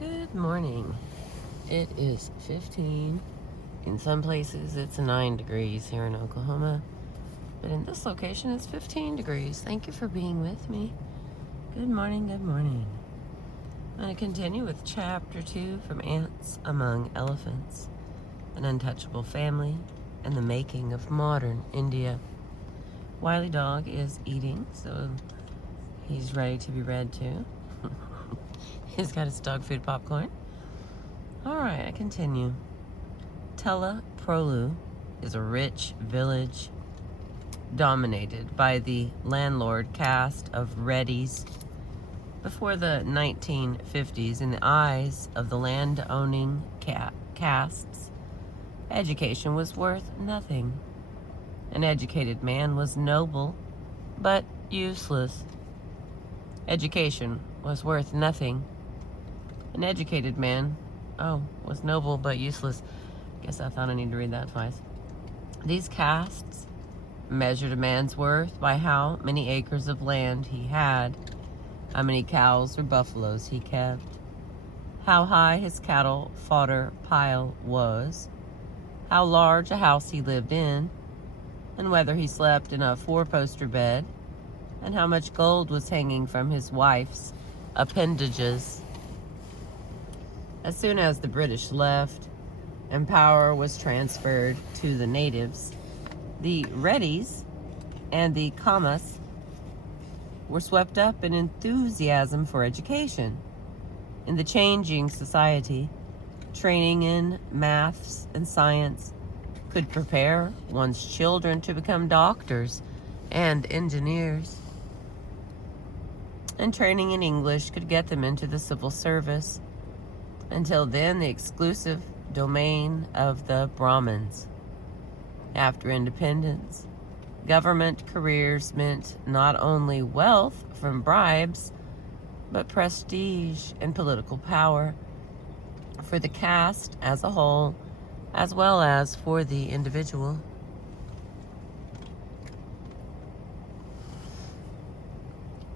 Good morning. It is 15. In some places, it's 9 degrees here in Oklahoma. But in this location, it's 15 degrees. Thank you for being with me. Good morning, good morning. I'm going to continue with Chapter 2 from Ants Among Elephants, an Untouchable Family, and the Making of Modern India. Wiley Dog is eating, so he's ready to be read to. He's got his dog food popcorn. All right, I continue. Tela Prolu is a rich village dominated by the landlord caste of Reddies. Before the 1950s, in the eyes of the land-owning castes, education was worth nothing. An educated man was noble, but useless. Education was worth nothing. An educated man, was noble but useless. Guess I thought I need to read that twice. These castes measured a man's worth by how many acres of land he had, how many cows or buffaloes he kept, how high his cattle fodder pile was, how large a house he lived in, and whether he slept in a four-poster bed, and how much gold was hanging from his wife's appendages. As soon as the British left and power was transferred to the natives, the Reddies and the Kamas were swept up in enthusiasm for education. In the changing society, training in maths and science could prepare one's children to become doctors and engineers. And training in English could get them into the civil service. Until then, the exclusive domain of the Brahmins. After independence, government careers meant not only wealth from bribes, but prestige and political power for the caste as a whole, as well as for the individual.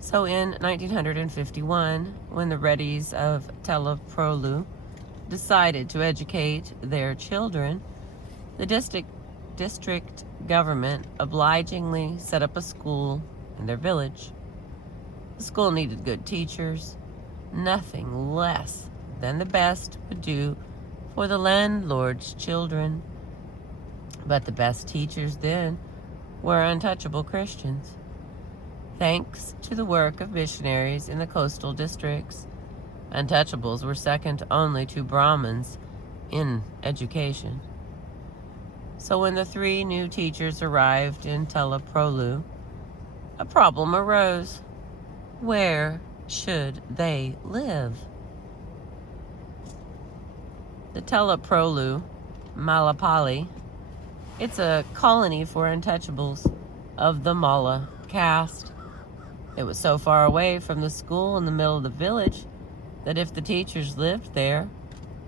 So in 1951, when the Reddies of Tela Prolu decided to educate their children, the district government obligingly set up a school in their village. The school needed good teachers. Nothing less than the best would do for the landlord's children. But the best teachers then were untouchable Christians. Thanks to the work of missionaries in the coastal districts, untouchables were second only to Brahmins in education. So when the three new teachers arrived in Tela Prolu, a problem arose. Where should they live? The Tela Prolu Malapali, it's a colony for untouchables of the Malla caste. It was so far away from the school in the middle of the village that if the teachers lived there,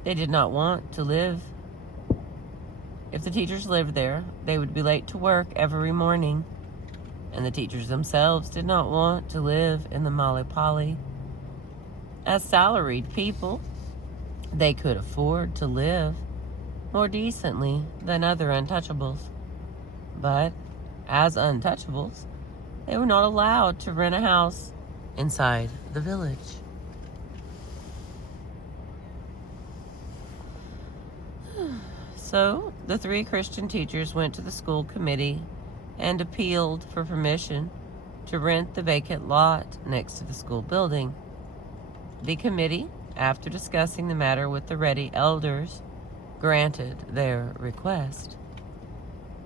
they did not want to live. If the teachers lived there, they would be late to work every morning, and the teachers themselves did not want to live in the Malapali. As salaried people, they could afford to live more decently than other untouchables. But as untouchables, they were not allowed to rent a house inside the village. So the three Christian teachers went to the school committee and appealed for permission to rent the vacant lot next to the school building. The committee, after discussing the matter with the Reddy elders, granted their request.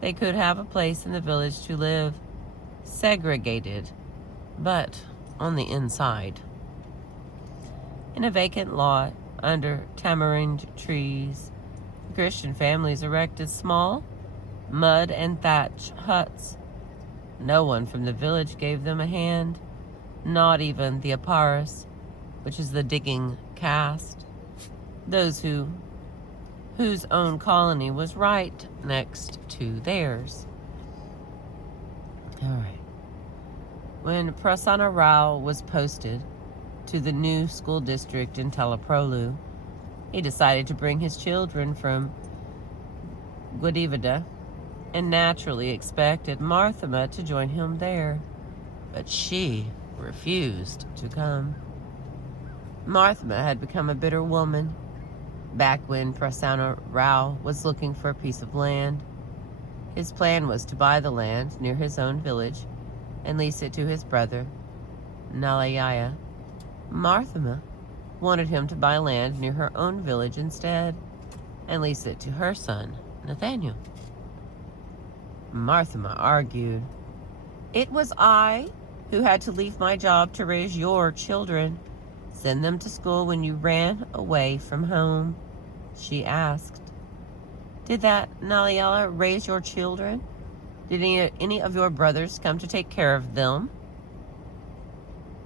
They could have a place in the village to live, segregated, but on the inside. In a vacant lot under tamarind trees, the Christian families erected small mud and thatch huts. No one from the village gave them a hand, not even the Aparis, which is the digging caste, those whose own colony was right next to theirs. All right. When Prasanna Rao was posted to the new school district in Teleprolu. He decided to bring his children from Guadivida and naturally expected Marthama to join him there, but she refused to come. Marthama had become a bitter woman back when Prasanna Rao was looking for a piece of land. His plan was to buy the land near his own village and lease it to his brother, Nalayaya. Marthama wanted him to buy land near her own village instead and lease it to her son, Nathaniel. Marthama argued, "It was I who had to leave my job to raise your children. Send them to school when you ran away from home," she asked. "Did that Nalayala raise your children? Did any of your brothers come to take care of them?"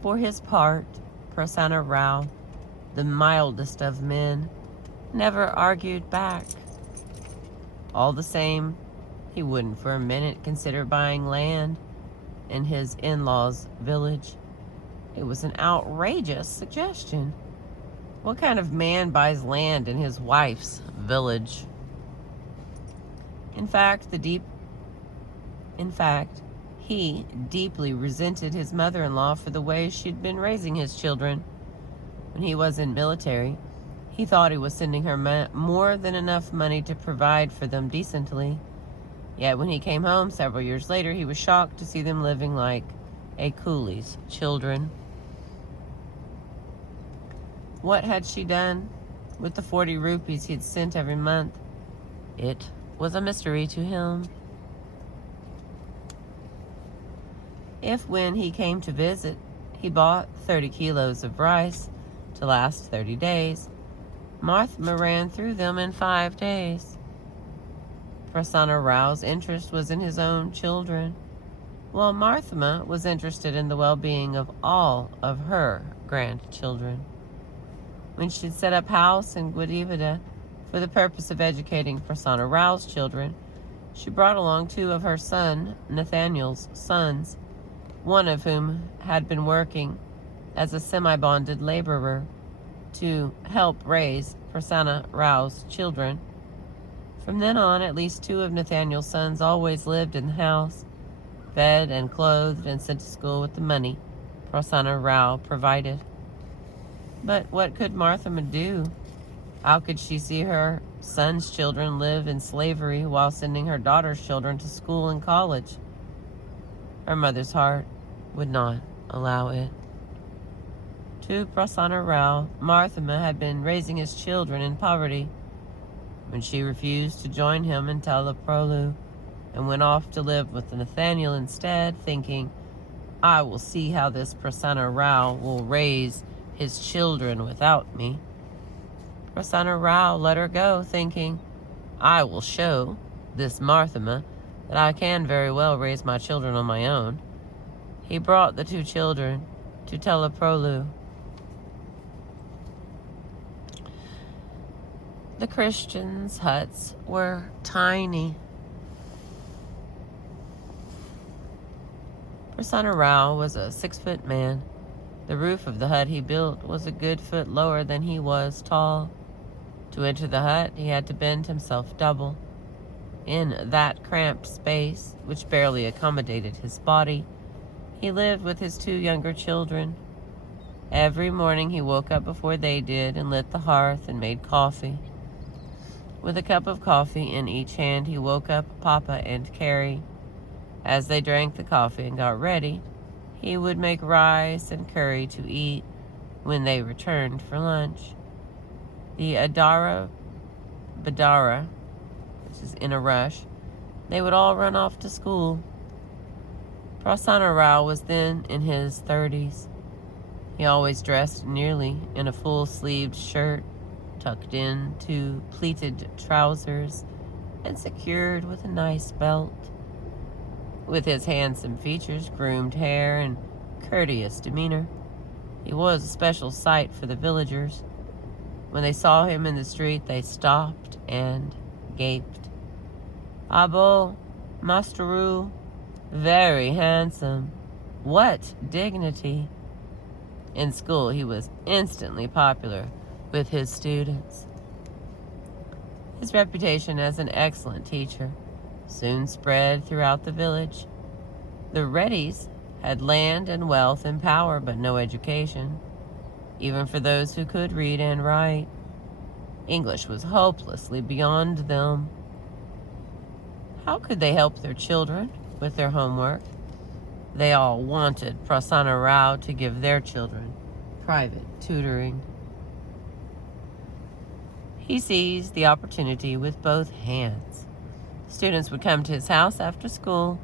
For his part, Prasanna Rao, the mildest of men, never argued back. All the same, he wouldn't for a minute consider buying land in his in-laws' village. It was an outrageous suggestion. What kind of man buys land in his wife's village? In fact, he deeply resented his mother-in-law for the way she'd been raising his children. When he was in military, he thought he was sending her more than enough money to provide for them decently. Yet when he came home several years later, he was shocked to see them living like a coolie's children. What had she done with the 40 rupees he'd sent every month? It was a mystery to him. If when he came to visit, he bought 30 kilos of rice to last 30 days, Marthama ran through them in 5 days. Prasanna Rao's interest was in his own children, while Marthama was interested in the well-being of all of her grandchildren. When she'd set up house in Guadivida for the purpose of educating Prasanna Rao's children, she brought along 2 of her son Nathaniel's sons, one of whom had been working as a semi-bonded laborer to help raise Prasanna Rao's children. From then on, at least 2 of Nathaniel's sons always lived in the house, fed and clothed and sent to school with the money Prasanna Rao provided. But what could Marthama do? How could she see her son's children live in slavery while sending her daughter's children to school and college? Her mother's heart would not allow it. To Prasanna Rao, Marthama had been raising his children in poverty. When she refused to join him in Teleprolu and went off to live with Nathaniel instead, thinking, "I will see how this Prasanna Rao will raise his children without me," Prasanna Rao let her go, thinking, "I will show this Marthama that I can very well raise my children on my own." He brought the 2 children to Teleprolu. The Christians' huts were tiny. Prasanna Rao was a 6-foot man. The roof of the hut he built was a good foot lower than he was tall. To enter the hut, he had to bend himself double. In that cramped space, which barely accommodated his body, he lived with his 2 younger children. Every morning he woke up before they did and lit the hearth and made coffee. With a cup of coffee in each hand, he woke up Papa and Carrie. As they drank the coffee and got ready, he would make rice and curry to eat when they returned for lunch. The Adara Badara, which is in a rush, they would all run off to school. Prasanna Rao was then in his 30s. He always dressed nearly in a full-sleeved shirt, tucked into pleated trousers and secured with a nice belt. With his handsome features, groomed hair, and courteous demeanor, he was a special sight for the villagers. When they saw him in the street, they stopped and gaped. "Abo, Masteru, very handsome. What dignity!" In school, he was instantly popular with his students. His reputation as an excellent teacher soon spread throughout the village. The Reddys had land and wealth and power, but no education, even for those who could read and write. English was hopelessly beyond them. How could they help their children with their homework? They all wanted Prasanna Rao to give their children private tutoring. He seized the opportunity with both hands. Students would come to his house after school.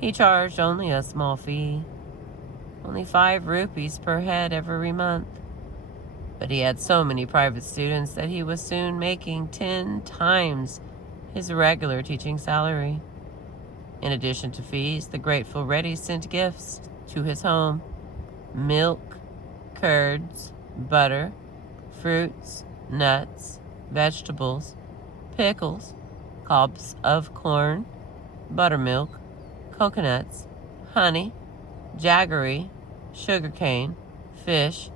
He charged only a small fee, only 5 rupees per head every month. But he had so many private students that he was soon making 10 times his regular teaching salary. In addition to fees, the grateful Reddy sent gifts to his home: milk, curds, butter, fruits, nuts, vegetables, pickles, cobs of corn, buttermilk, coconuts, honey, jaggery, sugarcane, fish,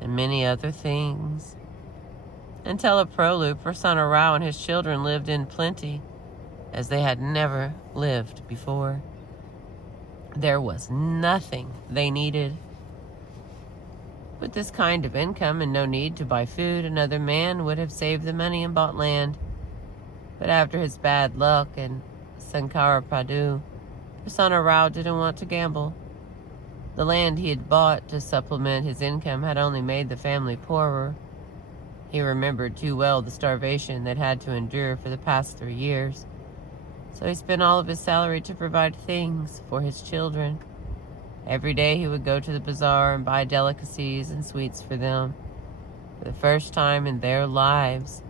and many other things. In Teleprolu, Prasanna Rao and his children lived in plenty, as they had never lived before. There was nothing they needed. With this kind of income and no need to buy food, another man would have saved the money and bought land. But after his bad luck in Sankarapadu, Prasanna Rao didn't want to gamble. The land he had bought to supplement his income had only made the family poorer. He remembered too well the starvation they'd had to endure for the past 3 years. So he spent all of his salary to provide things for his children. Every day he would go to the bazaar and buy delicacies and sweets for them. For the first time in their lives,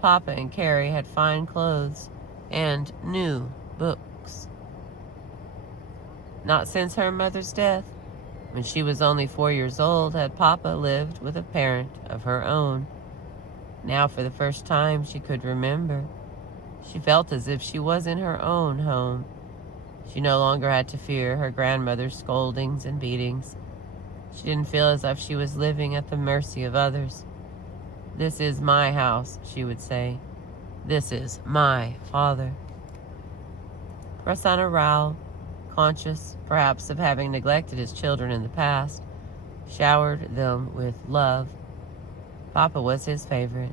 Papa and Carrie had fine clothes and new books. Not since her mother's death, when she was only 4 years old, had Papa lived with a parent of her own. Now, for the first time she could remember, she felt as if she was in her own home. She no longer had to fear her grandmother's scoldings and beatings. She didn't feel as if she was living at the mercy of others. "This is my house," she would say. "This is my father." Prasanna Rao, conscious perhaps of having neglected his children in the past, showered them with love. Papa was his favorite.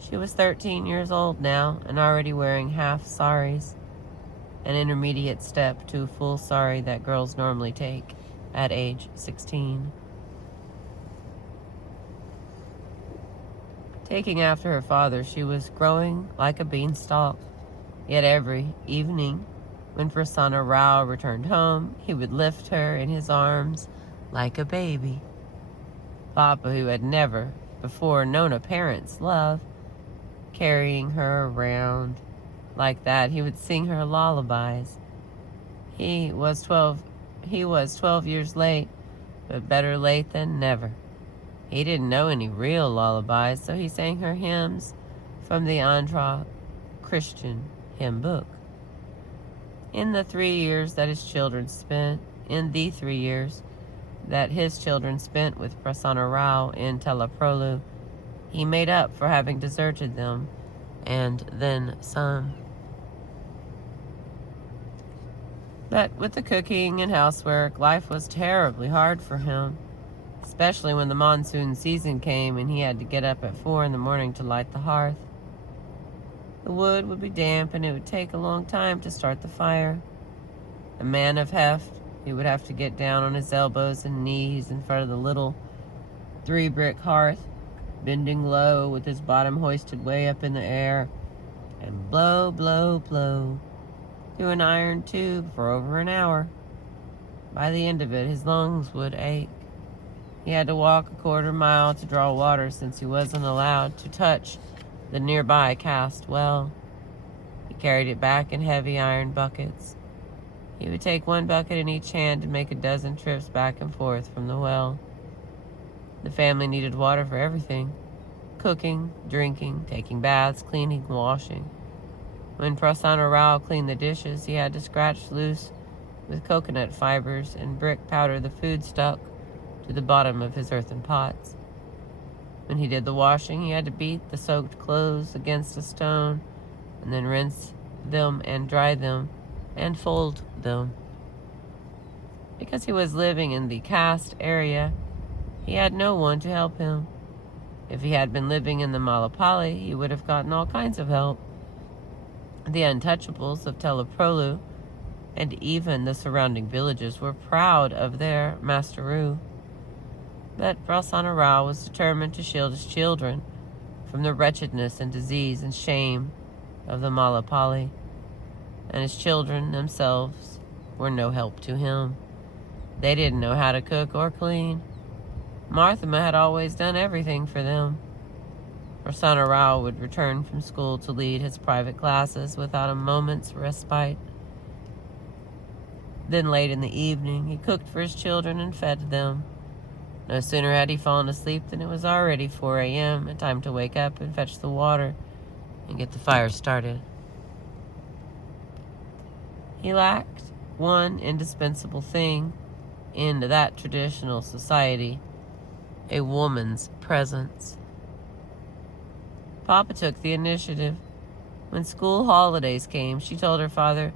She was 13 years old now and already wearing half saris, an intermediate step to a full sari that girls normally take at age 16. Taking after her father, she was growing like a beanstalk. Yet every evening, when Prasanna Rao returned home, he would lift her in his arms like a baby. Papa, who had never before known a parent's love, carrying her around like that, he would sing her lullabies. He was 12 years late, but better late than never. He didn't know any real lullabies, so he sang her hymns from the Andhra Christian hymn book. In the 3 years that his children spent with Prasanna Rao in Teleprolu, he made up for having deserted them, and then some. But with the cooking and housework, life was terribly hard for him, especially when the monsoon season came and he had to get up at 4 in the morning to light the hearth. The wood would be damp and it would take a long time to start the fire. A man of heft, he would have to get down on his elbows and knees in front of the little 3-brick hearth, bending low with his bottom hoisted way up in the air, and blow, blow, blow through an iron tube for over an hour. By the end of it, his lungs would ache. He had to walk a quarter mile to draw water since he wasn't allowed to touch the nearby cast well. He carried it back in heavy iron buckets. He would take 1 bucket in each hand and make a dozen trips back and forth from the well. The family needed water for everything: cooking, drinking, taking baths, cleaning, washing. When Prasanna Rao cleaned the dishes, he had to scratch loose with coconut fibers and brick powder the food stuck to to the bottom of his earthen pots. When he did the washing, he had to beat the soaked clothes against a stone and then rinse them and dry them and fold them. Because he was living in the caste area, he had no one to help him. If he had been living in the Malapalli, he would have gotten all kinds of help. The untouchables of Teleprolu and even the surrounding villages were proud of their Masteru. But Prasanna Rao was determined to shield his children from the wretchedness and disease and shame of the Malapalli, and his children themselves were no help to him. They didn't know how to cook or clean. Marthama had always done everything for them. Prasanna Rao would return from school to lead his private classes without a moment's respite. Then late in the evening, he cooked for his children and fed them. No sooner had he fallen asleep than it was already 4 a.m. and time to wake up and fetch the water and get the fire started. He lacked one indispensable thing in that traditional society: a woman's presence. Papa took the initiative. When school holidays came, she told her father,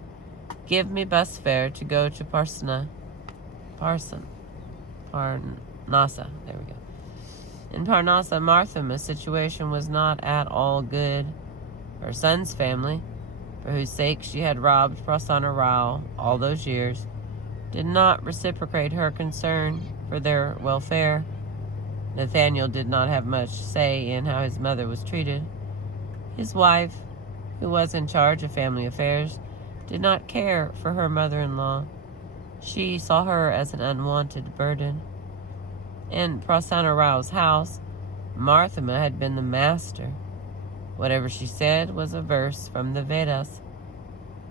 "Give me bus fare to go to Parnasa. There we go." In Parnasa, Marthama's situation was not at all good. Her son's family, for whose sake she had robbed Prasanna Rao all those years, did not reciprocate her concern for their welfare. Nathaniel did not have much say in how his mother was treated. His wife, who was in charge of family affairs, did not care for her mother-in-law. She saw her as an unwanted burden. In Prasanna Rao's house, Marthama had been the master. Whatever she said was a verse from the Vedas.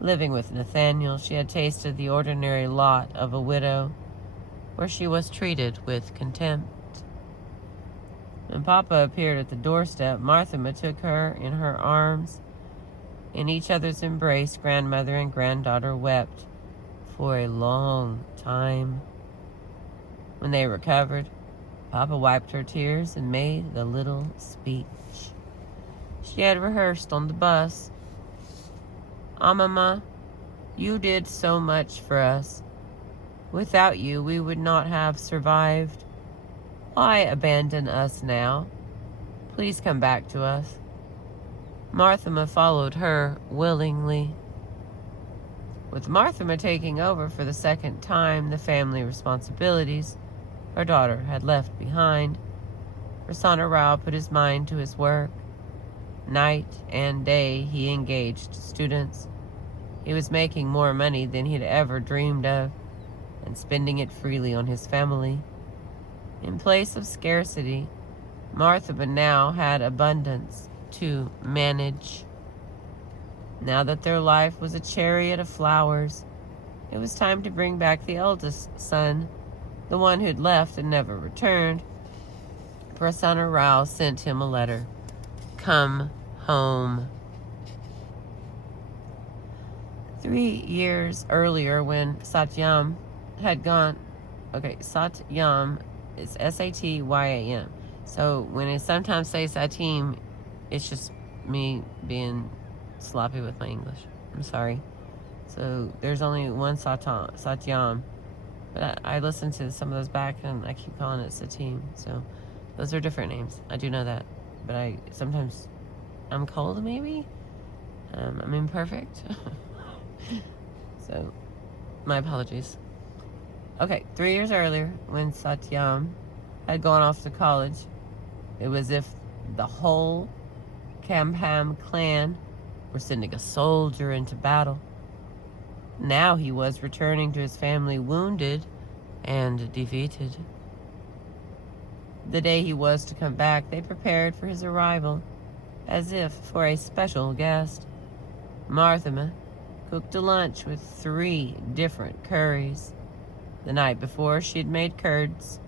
Living with Nathaniel, she had tasted the ordinary lot of a widow, where she was treated with contempt. When Papa appeared at the doorstep, Marthama took her in her arms. In each other's embrace, grandmother and granddaughter wept for a long time. When they recovered, Papa wiped her tears and made the little speech she had rehearsed on the bus. "Amama, you did so much for us. Without you, we would not have survived. Why abandon us now? Please come back to us." Marthama followed her willingly. With Marthama taking over for the second time the family responsibilities her daughter had left behind, Prasanna Rao put his mind to his work. Night and day he engaged students. He was making more money than he had ever dreamed of, and spending it freely on his family. In place of scarcity, Marthama now had abundance to manage. Now that their life was a chariot of flowers, it was time to bring back the eldest son, the one who'd left and never returned. Prasanna Rao sent him a letter. "Come home." 3 years earlier, when Satyam had gone, Satyam is Satyam. So when I sometimes say Satyam, it's just me being sloppy with my English. I'm sorry. So there's only one Satyam. But I listened to some of those back and I keep calling it Satyam. So those are different names. I do know that. But I'm cold maybe? I'm imperfect. So my apologies. Okay, 3 years earlier, when Satyam had gone off to college, it was as if the whole Kambham clan were sending a soldier into battle. Now he was returning to his family wounded and defeated. The day he was to come back, they prepared for his arrival, as if for a special guest. Marthama cooked a lunch with 3 different curries. The night before, she had made curds.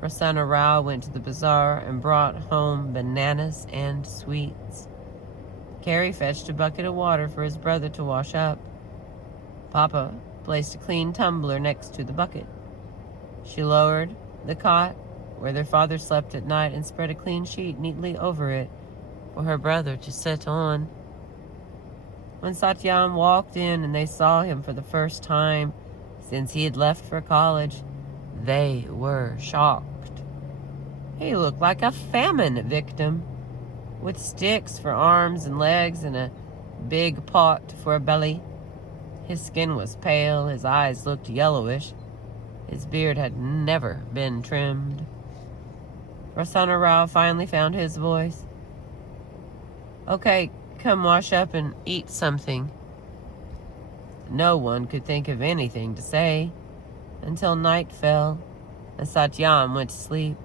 Prasanna Rao went to the bazaar and brought home bananas and sweets. Carrie fetched a bucket of water for his brother to wash up. Papa placed a clean tumbler next to the bucket. She lowered the cot where their father slept at night and spread a clean sheet neatly over it for her brother to sit on. When Satyam walked in and they saw him for the first time since he had left for college, they were shocked. He looked like a famine victim, with sticks for arms and legs and a big pot for a belly. His skin was pale, his eyes looked yellowish. His beard had never been trimmed. Prasanna Rao finally found his voice. "Okay, come wash up and eat something." No one could think of anything to say until night fell and Satyam went to sleep.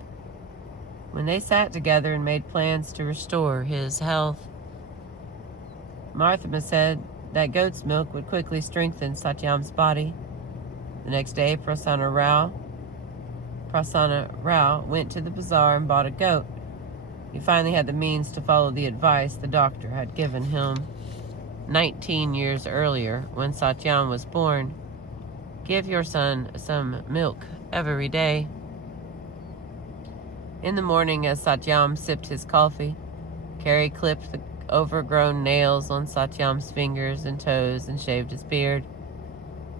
When they sat together and made plans to restore his health, Marthama said that goat's milk would quickly strengthen Satyam's body. The next day, Prasanna Rao went to the bazaar and bought a goat. He finally had the means to follow the advice the doctor had given him 19 years earlier when Satyam was born. Give your son some milk every day. In the morning, as Satyam sipped his coffee, Carrie clipped the overgrown nails on Satyam's fingers and toes and shaved his beard.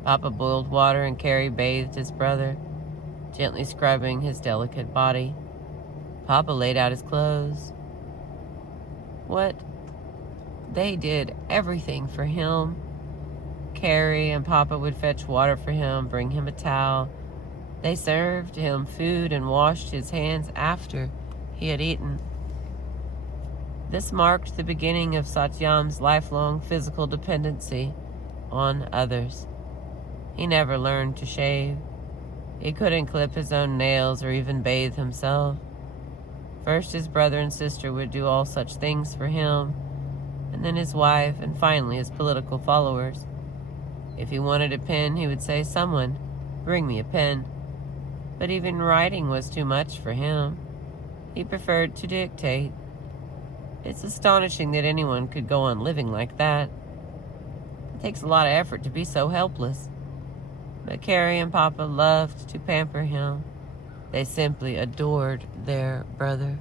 Papa boiled water and Carrie bathed his brother, gently scrubbing his delicate body. Papa laid out his clothes. They did everything for him. Carrie and Papa would fetch water for him, bring him a towel. They served him food and washed his hands after he had eaten. This marked the beginning of Satyam's lifelong physical dependency on others. He never learned to shave. He couldn't clip his own nails or even bathe himself. First, his brother and sister would do all such things for him, and then his wife, and finally his political followers. If he wanted a pen, he would say, "Someone, bring me a pen." But even writing was too much for him. He preferred to dictate. It's astonishing that anyone could go on living like that. It takes a lot of effort to be so helpless. But Carrie and Papa loved to pamper him. They simply adored their brother.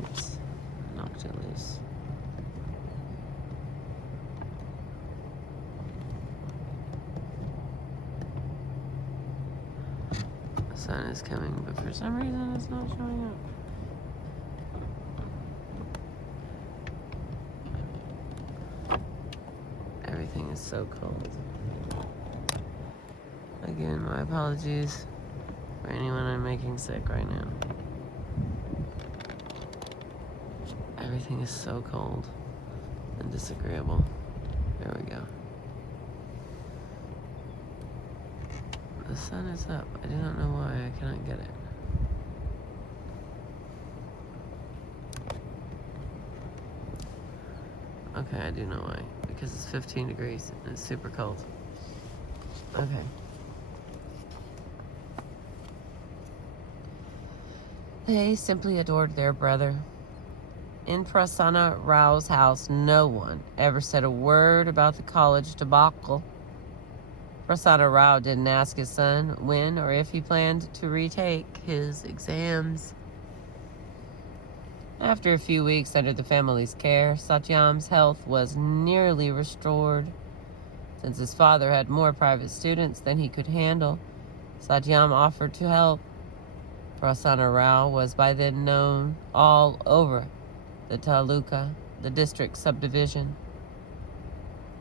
Oops, knocked it loose. The sun is coming, but for some reason it's not showing up. Everything is so cold. Again, my apologies for anyone I'm making sick right now. Everything is so cold and disagreeable. There we go. The sun is up. I do not know why I cannot get it. Okay, I do know why. Because it's 15 degrees and it's super cold. Okay. They simply adored their brother. In Prasanna Rao's house, no one ever said a word about the college debacle. Prasanna Rao didn't ask his son when or if he planned to retake his exams. After a few weeks under the family's care, Satyam's health was nearly restored. Since his father had more private students than he could handle, Satyam offered to help. Prasanna Rao was by then known all over the Taluka, the district subdivision.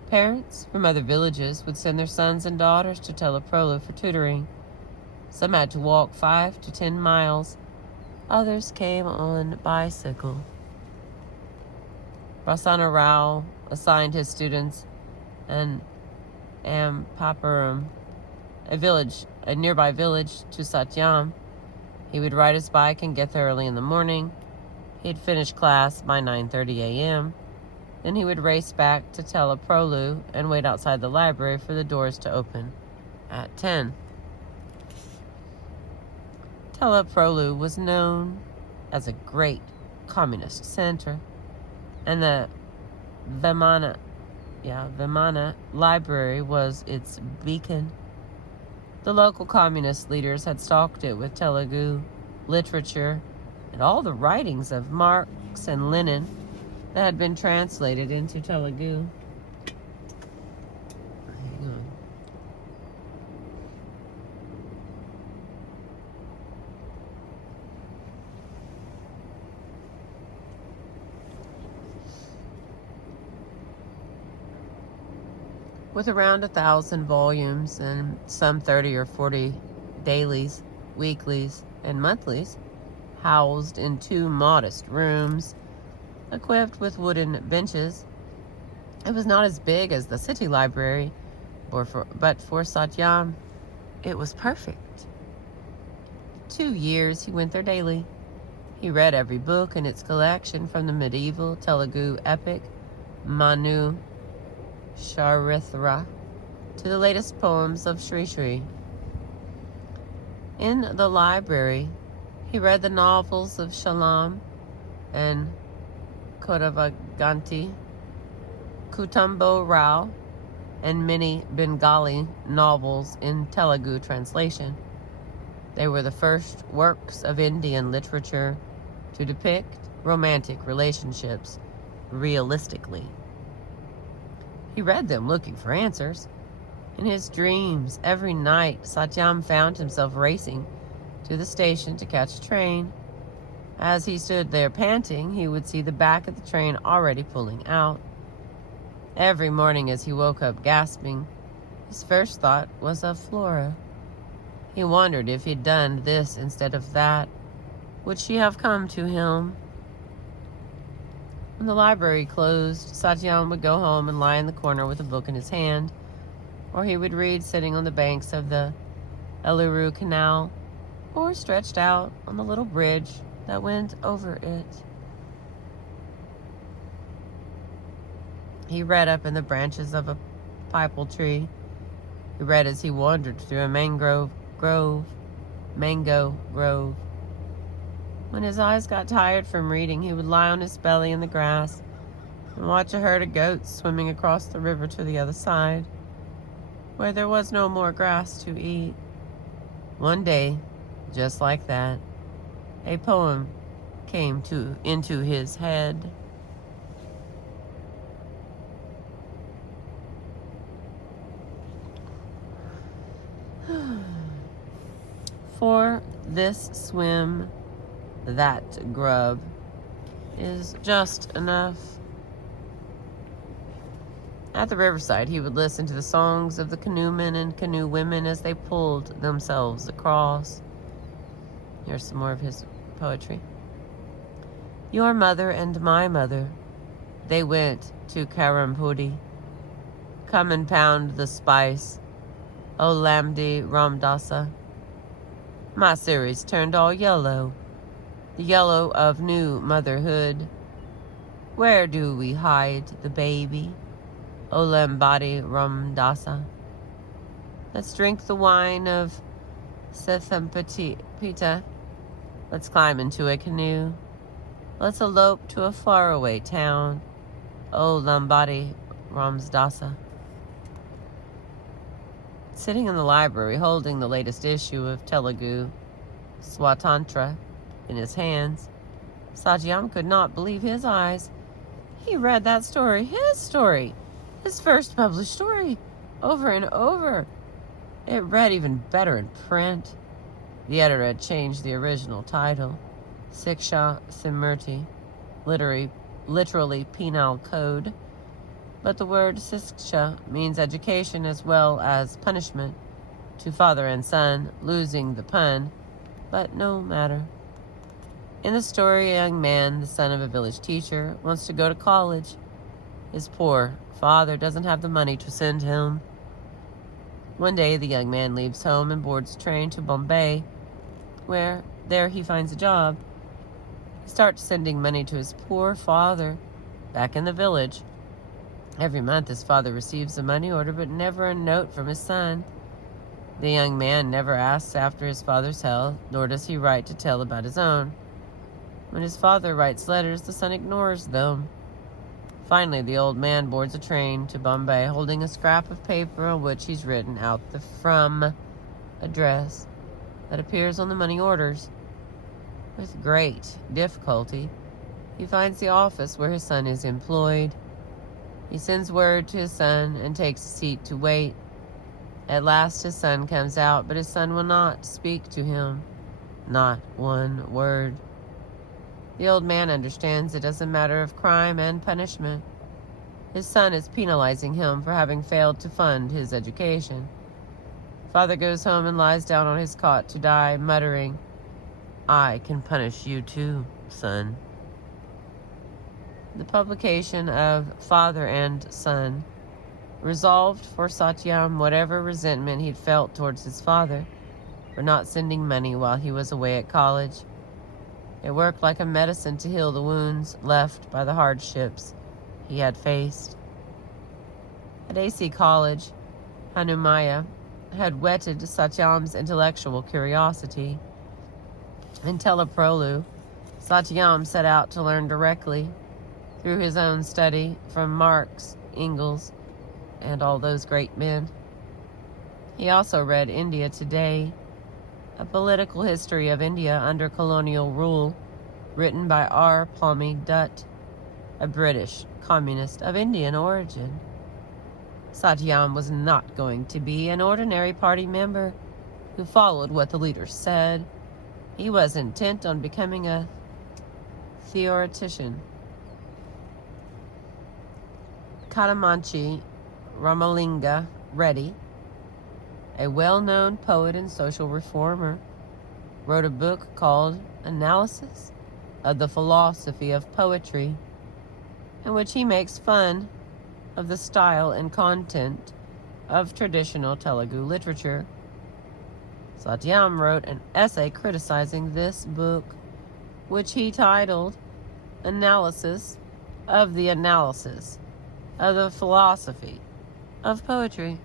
Parents from other villages would send their sons and daughters to Teleprolu for tutoring. Some had to walk 5 to 10 miles. Others came on bicycle. Prasanna Rao assigned his students an Ampapuram, a nearby village, to Satyam. He would ride his bike and get there early in the morning. He'd finish class by 9:30 a.m. Then he would race back to Teleprolu and wait outside the library for the doors to open at 10. Teleprolu was known as a great communist center, and the Vimana Vimana Library was its beacon. The local communist leaders had stocked it with Telugu literature and all the writings of Marx and Lenin that had been translated into Telugu. Hang on. With around 1,000 volumes and some 30 or 40 dailies, weeklies, and monthlies, housed in 2 modest rooms, equipped with wooden benches. It was not as big as the city library, but for Satyam, it was perfect. 2 years he went there daily. He read every book in its collection, from the medieval Telugu epic Manu Charithra to the latest poems of Sri Sri. In the library, he read the novels of Shalom and Kodavaganti, Kutumbo Rao, and many Bengali novels in Telugu translation. They were the first works of Indian literature to depict romantic relationships realistically. He read them looking for answers. In his dreams, every night, Satyam found himself racing to the station to catch a train. As he stood there panting, he would see the back of the train already pulling out. Every morning as he woke up gasping, his first thought was of Flora. He wondered if he'd done this instead of that, would she have come to him? When the library closed, Satyam would go home and lie in the corner with a book in his hand, or he would read sitting on the banks of the Eluru Canal, or stretched out on the little bridge that went over it. He read up in the branches of a pipal tree. He read as he wandered through a mango grove. When his eyes got tired from reading, he would lie on his belly in the grass and watch a herd of goats swimming across the river to the other side, where there was no more grass to eat. One day, just like that, a poem came into his head. For this swim, that grub is just enough. At the riverside, he would listen to the songs of the canoemen and canoe women as they pulled themselves across. Here's some more of his poetry. Your mother and my mother, they went to Karampudi. Come and pound the spice, O Lamdi Ramdasa. My series turned all yellow, the yellow of new motherhood. Where do we hide the baby, O Lambadi Ramdasa? Let's drink the wine of Sethampita. Let's climb into a canoe. Let's elope to a faraway town, O Lambadi Ramdasa. Sitting in the library, holding the latest issue of Telugu Swatantra in his hands, Satyam could not believe his eyes. He read that story, his first published story, over and over. It read even better in print. The editor had changed the original title, Siksha Simrti, literally penal code, but the word Siksha means education as well as punishment to father and son, losing the pun, but no matter. In the story, a young man, the son of a village teacher, wants to go to college. His poor father doesn't have the money to send him. One day, the young man leaves home and boards a train to Bombay, where there he finds a job. He starts sending money to his poor father back in the village. Every month, his father receives a money order, but never a note from his son. The young man never asks after his father's health, nor does he write to tell about his own. When his father writes letters, the son ignores them. Finally, the old man boards a train to Bombay, holding a scrap of paper on which he's written out the from address that appears on the money orders. With great difficulty, he finds the office where his son is employed. He sends word to his son and takes a seat to wait. At last his son comes out, but his son will not speak to him. Not one word. The old man understands it as a matter of crime and punishment. His son is penalizing him for having failed to fund his education. Father goes home and lies down on his cot to die, muttering, "I can punish you too, son." The publication of Father and Son resolved for Satyam whatever resentment he'd felt towards his father for not sending money while he was away at college. It worked like a medicine to heal the wounds left by the hardships he had faced. At AC College, Hanumaya had whetted Satyam's intellectual curiosity. In Teleprolu, Satyam set out to learn directly through his own study from Marx, Engels, and all those great men. He also read India Today, a political history of India under colonial rule, written by R. Plummy Dutt, a British communist of Indian origin. Satyam was not going to be an ordinary party member who followed what the leaders said. He was intent on becoming a theoretician. Kadamanchi Ramalinga Reddy, a well-known poet and social reformer, wrote a book called Analysis of the Philosophy of Poetry, in which he makes fun of the style and content of traditional Telugu literature. Satyam wrote an essay criticizing this book, which he titled Analysis of the Analysis of the Philosophy of Poetry.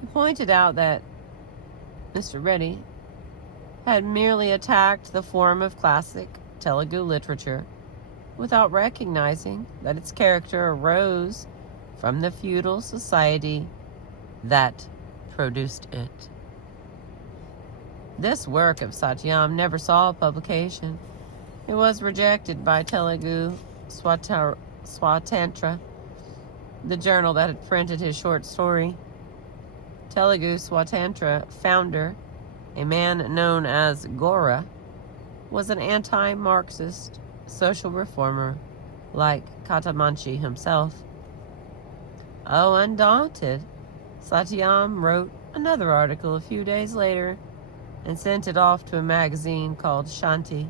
He pointed out that Mr. Reddy had merely attacked the form of classic Telugu literature without recognizing that its character arose from the feudal society that produced it. This work of Satyam never saw publication. It was rejected by Telugu Swatantra, the journal that had printed his short story. Telugu Swatantra founder, a man known as Gora, was an anti-Marxist social reformer like Katamanchi himself. Oh, undaunted, Satyam wrote another article a few days later and sent it off to a magazine called Shanti,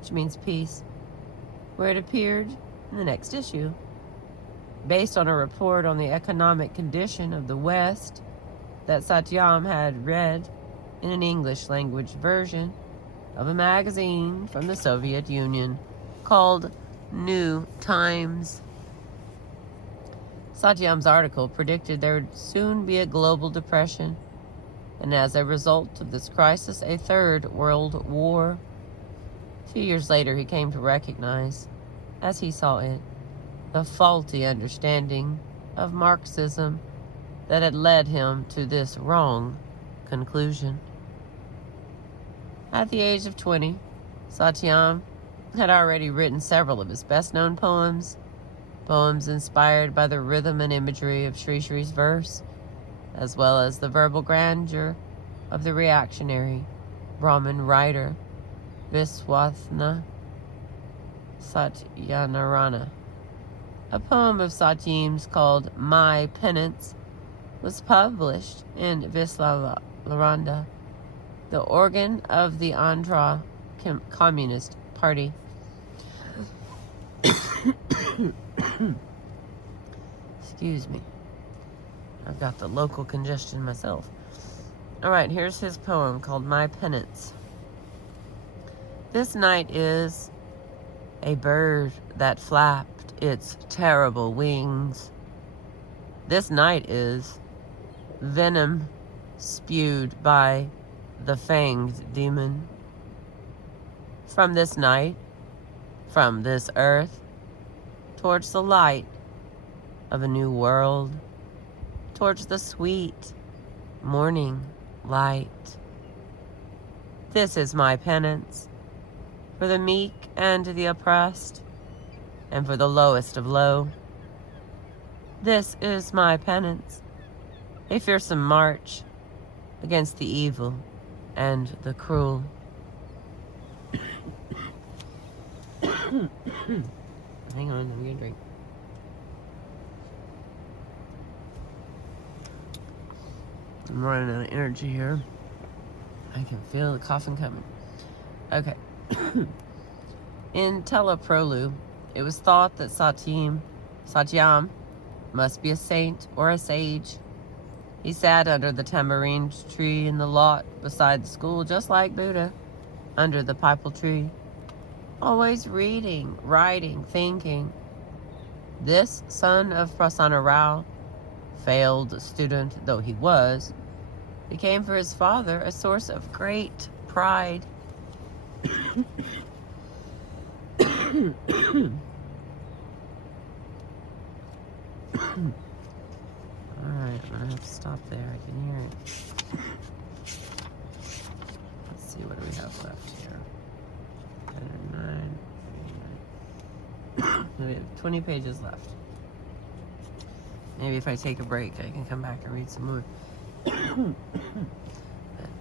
which means peace, where it appeared in the next issue. Based on a report on the economic condition of the West that Satyam had read in an English language version of a magazine from the Soviet Union called New Times. Satyam's article predicted there would soon be a global depression, and as a result of this crisis, a third world war. A few years later, he came to recognize, as he saw it, the faulty understanding of Marxism that had led him to this wrong conclusion. At the age of 20, Satyam had already written several of his best-known poems inspired by the rhythm and imagery of Sri Sri's verse, as well as the verbal grandeur of the reactionary Brahmin writer Viswathna Satyanarayana. A poem of Satyam's called My Penance was published in Vislavlaranda, the organ of the Andhra Communist Party. Excuse me. I've got the local congestion myself. All right, here's his poem called My Penance. This night is a bird that flapped its terrible wings. This night is venom spewed by the fanged demon. From this night, from this earth, towards the light of a new world, towards the sweet morning light. This is my penance for the meek and the oppressed, and for the lowest of low. This is my penance, a fearsome march against the evil and the cruel. Hang on, I'm gonna drink. I'm running out of energy here. I can feel the coughing coming. Okay. In Teleprolu, it was thought that Satyam must be a saint or a sage. He sat under the tamarind tree in the lot beside the school, just like Buddha, under the pipal tree, always reading, writing, thinking. This son of Prasanna Rao, failed student though he was, became for his father a source of great pride. Alright, I'm gonna have to stop there. I can hear it. Let's see, what do we have left here? 9. We have 20 pages left. Maybe if I take a break, I can come back and read some more. But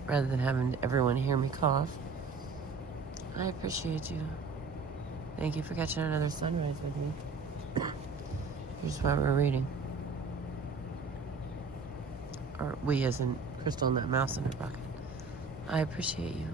rather than having everyone hear me cough, I appreciate you. Thank you for catching another sunrise with me. Here's what we're reading. Or we as in Crystal and that mouse in her pocket. I appreciate you.